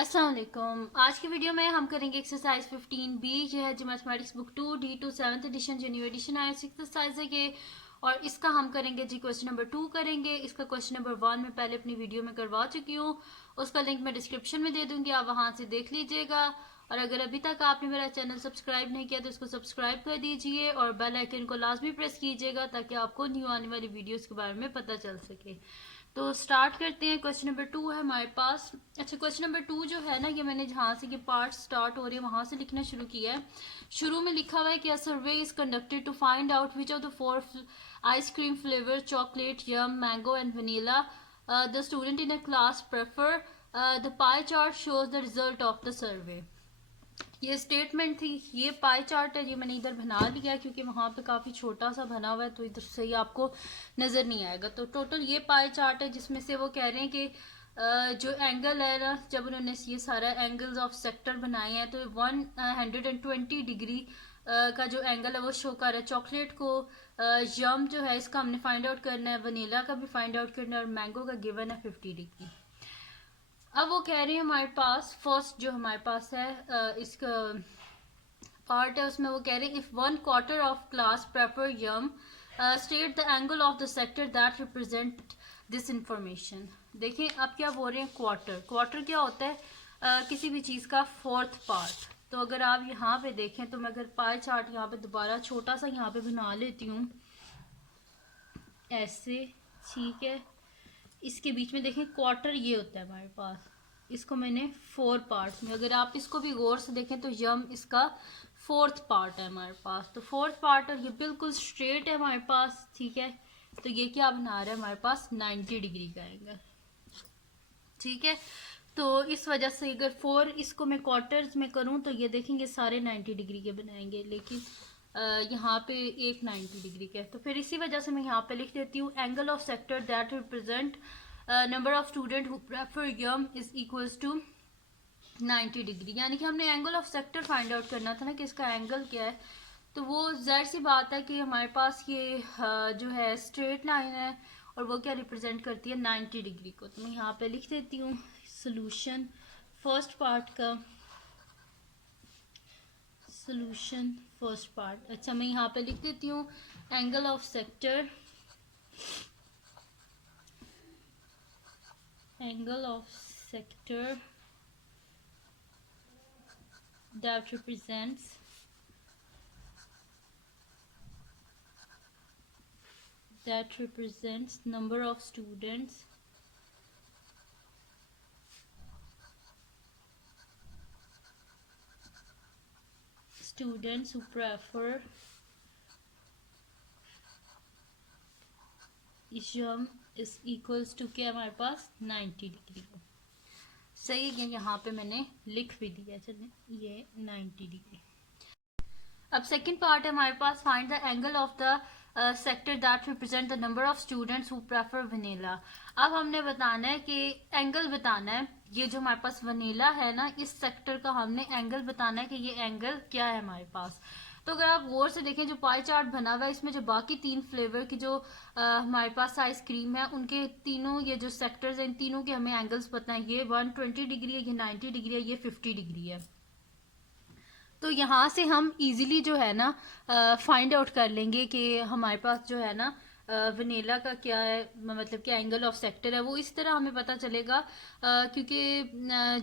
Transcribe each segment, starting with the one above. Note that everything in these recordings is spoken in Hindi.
अस्सलाम वालेकुम। आज की वीडियो में हम करेंगे एक्सरसाइज 15B। ये है जी mathematics book 2 D2 7th edition जो न्यू एडिशन आया 6th एक्सरसाइज है ये। और इसका हम करेंगे जी क्वेश्चन नंबर 2 करेंगे। इसका क्वेश्चन नंबर 1 मैं पहले अपनी वीडियो में करवा चुकी हूँ, उसका लिंक मैं डिस्क्रिप्शन में दे दूंगी, आप वहां से देख लीजिएगा। और अगर अभी तक आपने मेरा चैनल सब्सक्राइब नहीं किया तो इसको सब्सक्राइब कर दीजिए और बेल आइकन को लाजमी प्रेस कीजिएगा ताकि आपको न्यू आने वाली वीडियोस के बारे में पता चल सके। तो स्टार्ट करते हैं। क्वेश्चन नंबर 2 है हमारे पास। अच्छा, क्वेश्चन नंबर 2 जो है ना, ये मैंने जहाँ से ये पार्ट स्टार्ट हो रहे हैं वहां से लिखना शुरू किया है। शुरू में लिखा हुआ है कि a survey is conducted to find out which of the four ice cream flavour chocolate yum mango and vanilla the student in a class prefer the pie chart shows the result of the survey. ये स्टेटमेंट थी। ये पाई चार्ट है, ये मैंने इधर बना लिया क्योंकि वहां पे काफी छोटा सा बना हुआ है तो इधर से ही आपको नजर नहीं आएगा। तो टोटल ये पाई चार्ट है जिसमें से वो कह रहे हैं कि जो एंगल है ना, जब उन्होंने ये सारा एंगल्स ऑफ सेक्टर बनाए हैं तो 120 डिग्री का जो एंगल है वो शो कर रहा है। चॉकलेट को यम जो है इसका हमने फाइंड आउट करना है, वनीला का भी फाइंड आउट करना है और मैंगो का गिवन है 50 डिग्री। अब वो कह रही है हमारे पास फर्स्ट जो हमारे पास है इसका पार्ट है, उसमें वो कह रहे हैं if 1/4 of class prefer yum state the angle of the sector that represent this information. देखिए अब क्या बोल रहे हैं, क्वार्टर। क्वार्टर क्या होता है? किसी भी चीज का फोर्थ पार्ट। तो अगर आप यहाँ पे देखें तो मैं अगर पाई चार्ट यहाँ पे दोबारा छोटा सा यहाँ पे बना लेती हूँ ऐसे, ठीक है। इसके बीच में देखें क्वार्टर ये होता है हमारे पास, इसको मैंने 4 पार्ट्स में, अगर आप इसको भी गौर से देखें तो यम इसका 4th पार्ट है हमारे पास। तो 4th पार्ट और ये बिल्कुल स्ट्रेट है हमारे पास, ठीक है। तो ये क्या बना रहा है हमारे पास 90 डिग्री का एंगल, ठीक है। तो इस वजह से अगर 4 इसको मैं क्वार्टर्स में करूं तो ये देखेंगे सारे 90 डिग्री के बनाएंगे, लेकिन यहाँ पे एक 90 डिग्री का है। तो फिर इसी वजह से मैं यहाँ पे लिख देती हूँ angle of sector that represent number of student who prefer yum is equals to 90 degree. यानी कि हमने angle of sector find out करना था ना कि इसका एंगल क्या है। तो वो जाहिर सी बात है कि हमारे पास ये जो है स्ट्रेट लाइन है और वो क्या रिप्रेजेंट करती है 90 डिग्री को। तो मैं यहाँ पे लिख देती हूँ सोल्यूशन फर्स्ट पार्ट का, सोल्यूशन फर्स्ट पार्ट। अच्छा, मैं यहाँ पे लिख देती हूँ angle of sector, angle of sector that represents number of students who prefer yum is equals to क्या हमारे पास 90 डिग्री। सही है, यहाँ पे मैंने लिख भी दिया, चलिए ये 90 डिग्री। अब सेकंड पार्ट है हमारे पास find the angle of the sector that represent the number of students who prefer vanilla. अब हमने बताना है कि एंगल बताना है, ये जो हमारे पास वनीला है ना, इस सेक्टर का हमने एंगल बताना है कि ये एंगल क्या है हमारे पास। तो अगर आप गौर से देखें जो पाई चार्ट बना हुआ है इसमें जो बाकी 3 फ्लेवर की जो हमारे पास आइसक्रीम है उनके तीनों ये जो सेक्टर्स हैं इन तीनों के हमें एंगल्स पता है। ये 120 डिग्री है, ये 90 डिग्री है, ये 50 डिग्री है। तो यहाँ से हम इजीली जो है ना फाइंड आउट कर लेंगे कि हमारे पास जो है ना वनीला का क्या है, मतलब क्या एंगल ऑफ सेक्टर है। वो इस तरह हमें पता चलेगा क्योंकि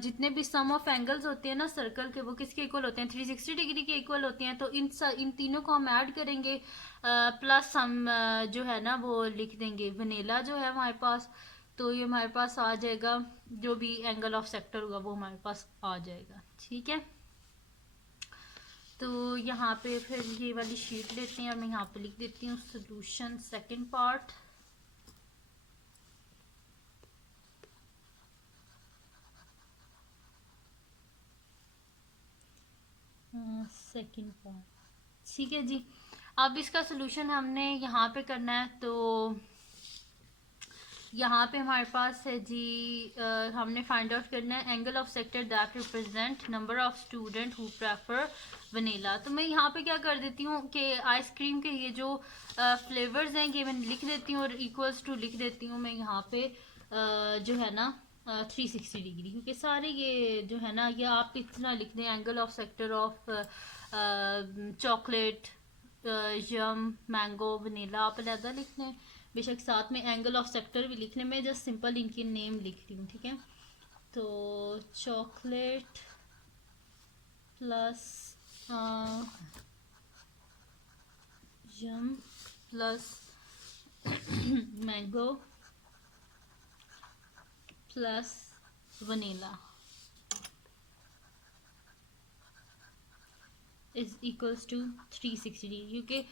जितने भी सम ऑफ एंगल्स होते हैं ना सर्कल के वो किसके इक्वल होते हैं, 360 डिग्री के इक्वल होते हैं। तो इन तीनों को हम ऐड करेंगे प्लस हम जो है ना वो लिख देंगे वनीला जो है हमारे पास। तो ये हमारे पास आ जाएगा, जो भी एंगल ऑफ सेक्टर होगा वो हमारे पास आ जाएगा, ठीक है। तो यहाँ पे फिर ये वाली शीट लेते हैं और मैं यहाँ पे लिख देती हूँ solution second part. Second part, ठीक है जी। अब इसका सोल्यूशन हमने यहाँ पे करना है। तो यहाँ पे हमारे पास है जी हमने फाइंड आउट करना है angle of sector that represent number of student who prefer vanilla. तो मैं यहाँ पे क्या कर देती हूँ कि आइसक्रीम के ये जो फ्लेवर्स हैं ये मैं लिख देती हूँ और इक्वल्स टू लिख देती हूँ मैं यहाँ पे जो है ना 360 डिग्री, क्योंकि सारे ये जो है ना, ये आप इतना लिख दें, angle of sector of chocolate, yum, mango, vanilla, आप अलहदा लिख लें, बेशक साथ में एंगल ऑफ सेक्टर भी लिख लें। मैं जस्ट सिंपल इनकी नेम लिख रही हूँ, ठीक है। तो chocolate plus yum plus mango plus vanilla is equals to 360 degree, क्योंकि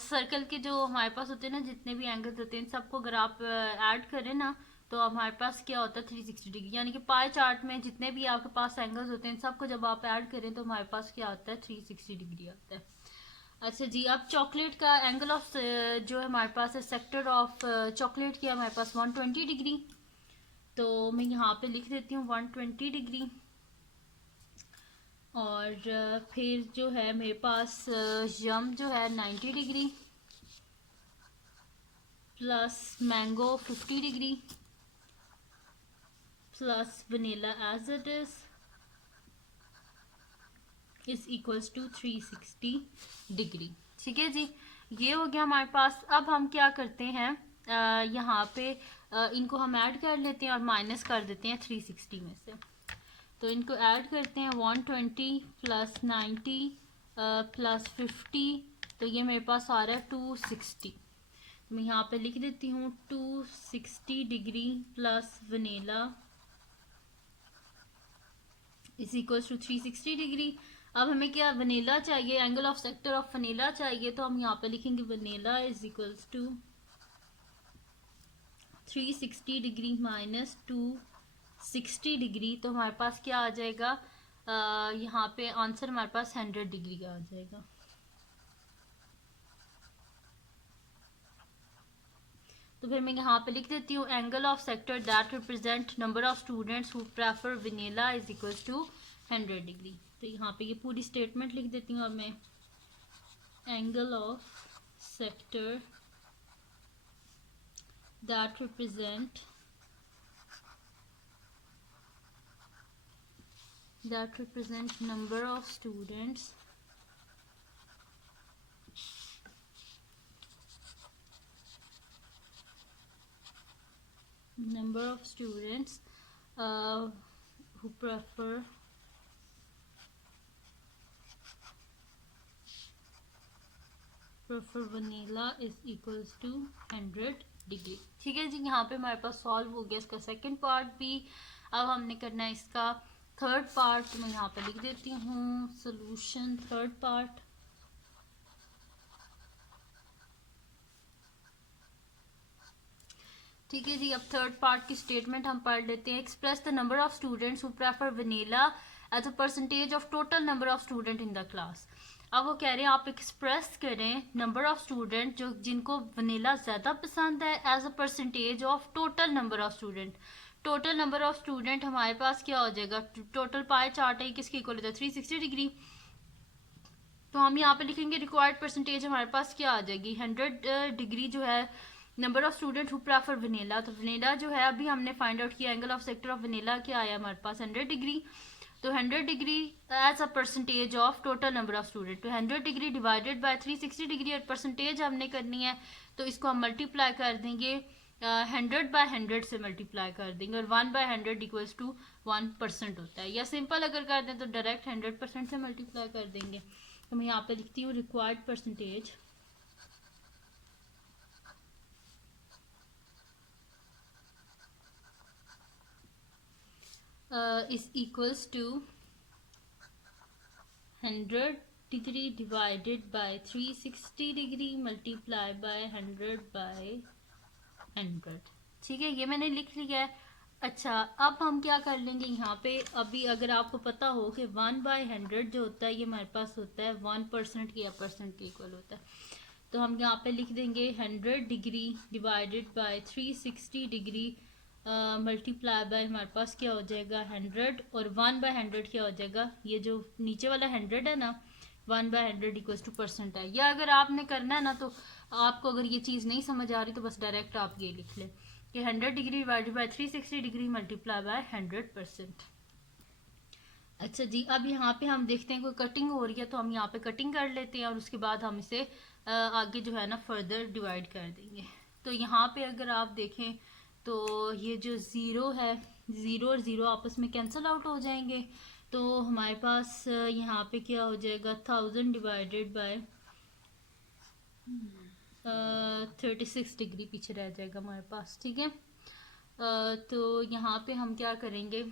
सर्कल के जो हमारे पास होते हैं ना, जितने भी एंगल्स होते हैं, सबको अगर आप ऐड करें ना, तो हमारे पास क्या होता है 360 डिग्री। यानी कि पाई चार्ट में जितने भी आपके पास एंगल्स होते हैं, सबको जब आप ऐड करें तो हमारे पास क्या आता है 360 डिग्री आता है। अच्छा जी, अब चॉकलेट का एंगल ऑफ जो है हमारे पास है, सेक्टर ऑफ चॉकलेट की हमारे पास 120 डिग्री। तो मैं यहाँ पे लिख देती हूँ 120 डिग्री। और फिर जो है मेरे पास यम जो है 90 degree plus mango 50 degree plus vanilla as it is equals to 360 degree. ठीक है जी, ये हो गया हमारे पास। अब हम क्या करते हैं, यहाँ पे इनको हम ऐड कर लेते हैं और माइनस कर देते हैं 360 में से। तो इनको ऐड करते हैं 120 प्लस 90 प्लस 50, तो ये मेरे पास आ रहा है 260। मैं यहाँ पे लिख देती हूँ 260 degree plus vanilla is equal to 360 degree. अब हमें क्या वनीला चाहिए, angle of sector of vanilla चाहिए, तो हम यहाँ पे लिखेंगे vanilla is equals to 360 degree minus 260 degree. तो हमारे पास क्या आ जाएगा, यहाँ पे आंसर हमारे पास 100 डिग्री का आ जाएगा। तो फिर मैं यहाँ पे लिख देती हूँ angle of sector that represent number of students who prefer vanilla is equals to 100 degree. तो यहाँ पे ये पूरी स्टेटमेंट लिख देती हूँ अब मैं, angle of sector that represent number of students who prefer vanilla is equals to 100 degree. ठीक है जी, यहाँ पे हमारे पास सॉल्व हो गया इसका सेकंड पार्ट भी। अब हमने करना है इसका थर्ड पार्ट। तो मैं यहाँ पे लिख देती हूँ सॉल्यूशन थर्ड पार्ट। ठीक है जी, अब थर्ड पार्ट की स्टेटमेंट हम पढ़ लेते हैं। Express the number of students who prefer vanilla as a percentage of total number of student in the class. अब वो कह रहे हैं आप एक्सप्रेस करें नंबर ऑफ स्टूडेंट जो जिनको वनीला ज़्यादा पसंद है as a percentage of total number of student. Total number of student हमारे पास क्या हो जाएगा, टोटल पाई चार्ट है किसकी इक्वल होता है 360 डिग्री। तो हम यहाँ पे लिखेंगे रिक्वायर्ड परसेंटेज हमारे पास क्या आ जाएगी 100 डिग्री जो है number of student who prefer vanilla. तो वनीला जो है अभी हमने फाइंड आउट किया, angle of sector of vanilla क्या आया हमारे पास 100 डिग्री। तो 100 degree as a percentage of total number of student. तो 100 डिग्री डिवाइडेड बाय 360 डिग्री और परसेंटेज हमने करनी है, तो इसको हम मल्टीप्लाई कर देंगे 100 बाय 100 से मल्टीप्लाई कर देंगे, और 1 बाय 100 इक्वल्स टू 1% होता है। या सिंपल अगर कर दें तो डायरेक्ट 100% से मल्टीप्लाई कर देंगे। तो मैं यहाँ पे लिखती हूँ required percentage is equals to 100 degree divided by 360 degree multiply by 100 by 100। ठीक है, ये मैंने लिख लिया है। अच्छा, अब हम क्या कर लेंगे यहाँ पे, अभी अगर आपको पता हो कि 1 बाय 100 जो होता है ये हमारे पास होता है 1% या परसेंट के इक्वल होता है। तो हम यहाँ पे लिख देंगे 100 degree divided by 360 degree multiply bye हमारे पास क्या हो जाएगा 100, और 1 बाय 100 क्या हो जाएगा, ये जो नीचे वाला 100 है ना, 1 बाय 100 इक्वल्स टू परसेंट है। या अगर आपने करना है ना, तो आपको अगर ये चीज़ नहीं समझ आ रही तो बस डायरेक्ट आप ये लिख लें कि 100 degree divided by 360 degree multiply by 100%। अच्छा जी, अब यहाँ पे हम देखते हैं कोई कटिंग हो रही है तो हम यहाँ पे कटिंग कर लेते हैं और उसके बाद हम इसे आगे जो है ना फर्दर डिवाइड कर देंगे। तो यहाँ पे अगर आप देखें तो ये जो ज़ीरो है, ज़ीरो और ज़ीरो आपस में कैंसिल आउट हो जाएंगे। तो हमारे पास यहाँ पे क्या हो जाएगा, 1000 डिवाइडेड बाय 36 डिग्री पीछे रह जाएगा हमारे पास। ठीक है, तो यहाँ पे हम क्या करेंगे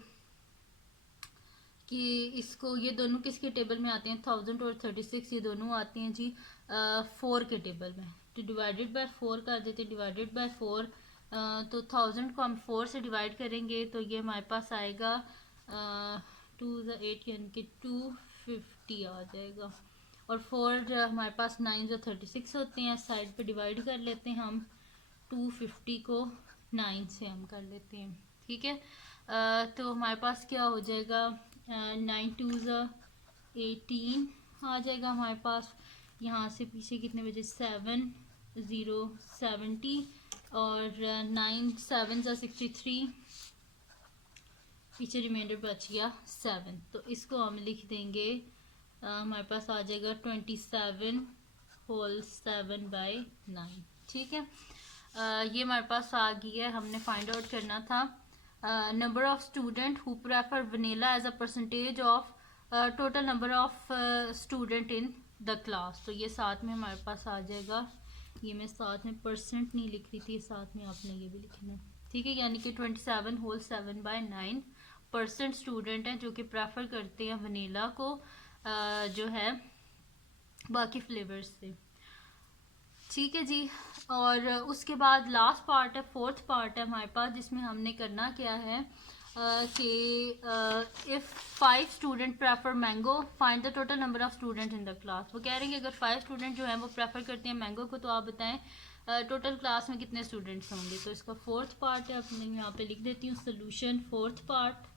कि इसको, ये दोनों किसके टेबल में आते हैं, 1000 और 36 ये दोनों आते हैं जी 4 के टेबल में। तो डिवाइडेड बाय 4 कर देते हैं, डिवाइडेड बाय 4। तो 1000 को हम 4 से डिवाइड करेंगे तो ये हमारे पास आएगा 2 8 यानी कि 250 आ जाएगा। और 4 हमारे पास 9 जो 36 होते हैं, साइड पे डिवाइड कर लेते हैं हम, 250 को 9 से हम कर लेते हैं। ठीक है, तो हमारे पास क्या हो जाएगा, 9 2 18 आ जाएगा हमारे पास। यहाँ से पीछे कितने बजे, 7 0 70 और 9 7 63, पीछे रिमाइंडर बच गया 7। तो इसको हम लिख देंगे, हमारे पास आ जाएगा 27 होल 7 बाय 9। ठीक है, ये हमारे पास आ गई है। हमने फाइंड आउट करना था number of student who prefer vanilla as a percentage of total number of student in the class. तो ये साथ में हमारे पास आ जाएगा, ये मैं साथ में परसेंट नहीं लिख रही थी, साथ में आपने ये भी लिखना है। ठीक है, यानी कि 27 होल 7 बाय 9% स्टूडेंट हैं जो कि प्रेफर करते हैं वनीला को जो है बाकी फ्लेवर्स से। ठीक है जी, और उसके बाद लास्ट पार्ट है, फोर्थ पार्ट है हमारे पास, जिसमें हमने करना क्या है कि if 5 student prefer mango find the total number of student in the class. वो कह रहे हैं कि अगर 5 स्टूडेंट जो हैं वो प्रेफर करते हैं मैंगो को, तो आप बताएं टोटल क्लास में कितने स्टूडेंट्स होंगे। तो इसका फोर्थ पार्ट है, अपने यहाँ पे लिख देती हूँ सोल्यूशन फोर्थ पार्ट।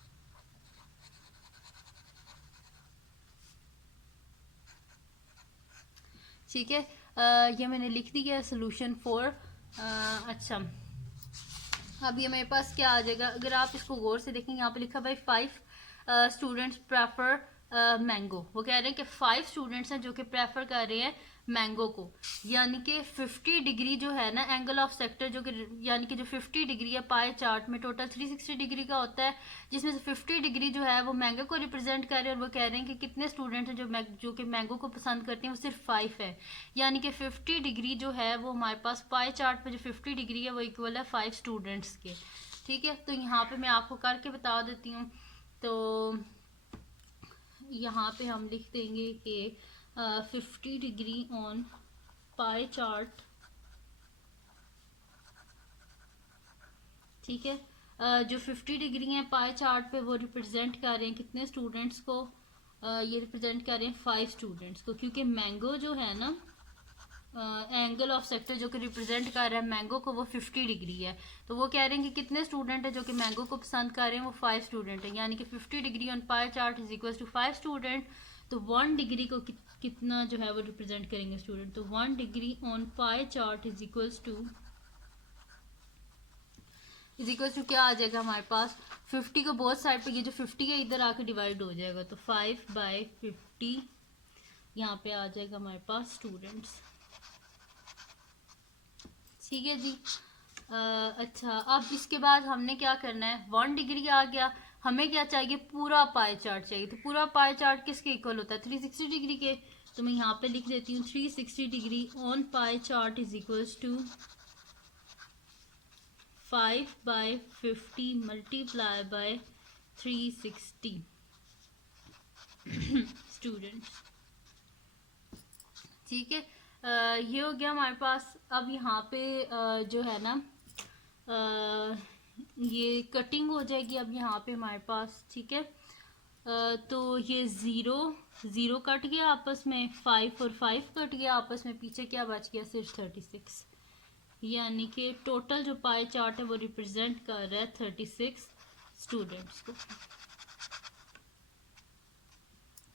ठीक है, ये मैंने लिख दिया है सोल्यूशन 4। अच्छा, अब ये मेरे पास क्या आ जाएगा, अगर आप इसको गौर से देखेंगे यहाँ पे लिखा भाई 5 स्टूडेंट्स प्रेफर मैंगो। वो कह रहे हैं कि 5 स्टूडेंट्स हैं जो कि प्रेफर कर रहे हैं मैंगो को, यानी कि 50 डिग्री जो है ना एंगल ऑफ सेक्टर, जो कि यानी कि जो 50 डिग्री है पाई चार्ट में टोटल 360 डिग्री का होता है, जिसमें से 50 डिग्री जो है वो मैंगो को रिप्रेजेंट कर रहे हैं। और वो कह रहे हैं कि कितने स्टूडेंट हैं जो कि मैंगो को पसंद करते हैं, वो सिर्फ 5 है। यानी कि 50 डिग्री जो है वो हमारे पास पाई चार्ट पे जो 50 डिग्री है वो इक्वल है 5 स्टूडेंट्स के। ठीक है, तो यहाँ पे मैं आपको करके बता देती हूँ। तो यहाँ पे हम लिख देंगे कि 50 डिग्री ऑन पाई चार्ट। ठीक है, जो 50 डिग्री है पाई चार्ट पे वो रिप्रेजेंट कर रहे हैं कितने स्टूडेंट्स को, ये रिप्रेजेंट कर रहे हैं 5 स्टूडेंट्स को, क्योंकि मैंगो जो है ना एंगल ऑफ सेक्टर जो कि रिप्रेजेंट कर रहा है मैंगो को वो 50 डिग्री है। तो वो कह रहे हैं कि कितने स्टूडेंट है जो कि मैंगो को पसंद कर रहे हैं, वो 5 स्टूडेंट है, यानी कि 50 degree on pie chart is equal to 5 student. तो 1 डिग्री को कितना जो है वो रिप्रेजेंट करेंगे स्टूडेंट, तो 1 degree on pie chart is equal to क्या आ जाएगा हमारे पास, 50 को बोथ साइड पे, ये जो 50 है इधर आके डिवाइड हो जाएगा, तो 5 बाय 50 यहाँ पे आ जाएगा हमारे पास स्टूडेंट्स। ठीक है जी, अच्छा, अब इसके बाद हमने क्या करना है, 1 डिग्री आ गया, हमें क्या चाहिए, पूरा पाई चार्ट चाहिए। तो पूरा पाई चार्ट किसके इक्वल होता है, 360 डिग्री के। तो मैं यहाँ पे लिख देती हूँ 360 degree on pie chart is equals to 5 by 50 multiply by 360 students. ठीक है, ये हो गया हमारे पास। अब यहाँ पे जो है ना ये कटिंग हो जाएगी अब यहाँ पे हमारे पास। ठीक है, तो ये 0 0 कट गया आपस में, 5 और 5 कट गया आपस में, पीछे क्या बच गया, सिर्फ 36। यानी कि टोटल जो पाई चार्ट है वो रिप्रेजेंट कर रहा है 36 स्टूडेंट्स को।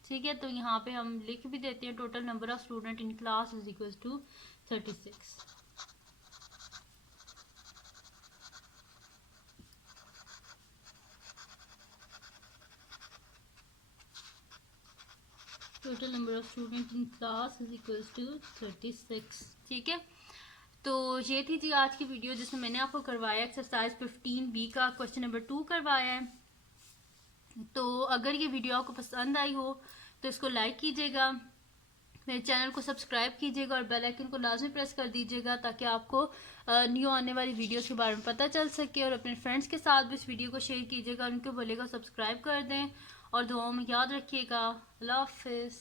ठीक है, तो यहाँ पे हम लिख भी देते हैं total number of student in class is equal to 36। Total number of student in class is equals to 36। ठीक है, तो ये थी जी आज की वीडियो जिसमें मैंने आपको करवाया एक्सरसाइज 15B का क्वेश्चन नंबर 2 करवाया है। तो अगर ये वीडियो आपको पसंद आई हो तो इसको लाइक कीजिएगा, मेरे चैनल को सब्सक्राइब कीजिएगा और बेल आइकन को लाजमी प्रेस कर दीजिएगा ताकि आपको न्यू आने वाली वीडियोस के बारे में पता चल सके। और अपने फ्रेंड्स के साथ भी इस वीडियो को शेयर कीजिएगा, उनको बोलेगा सब्सक्राइब कर दें और दुआओं में याद रखिएगा। अल्लाह हाफिज़।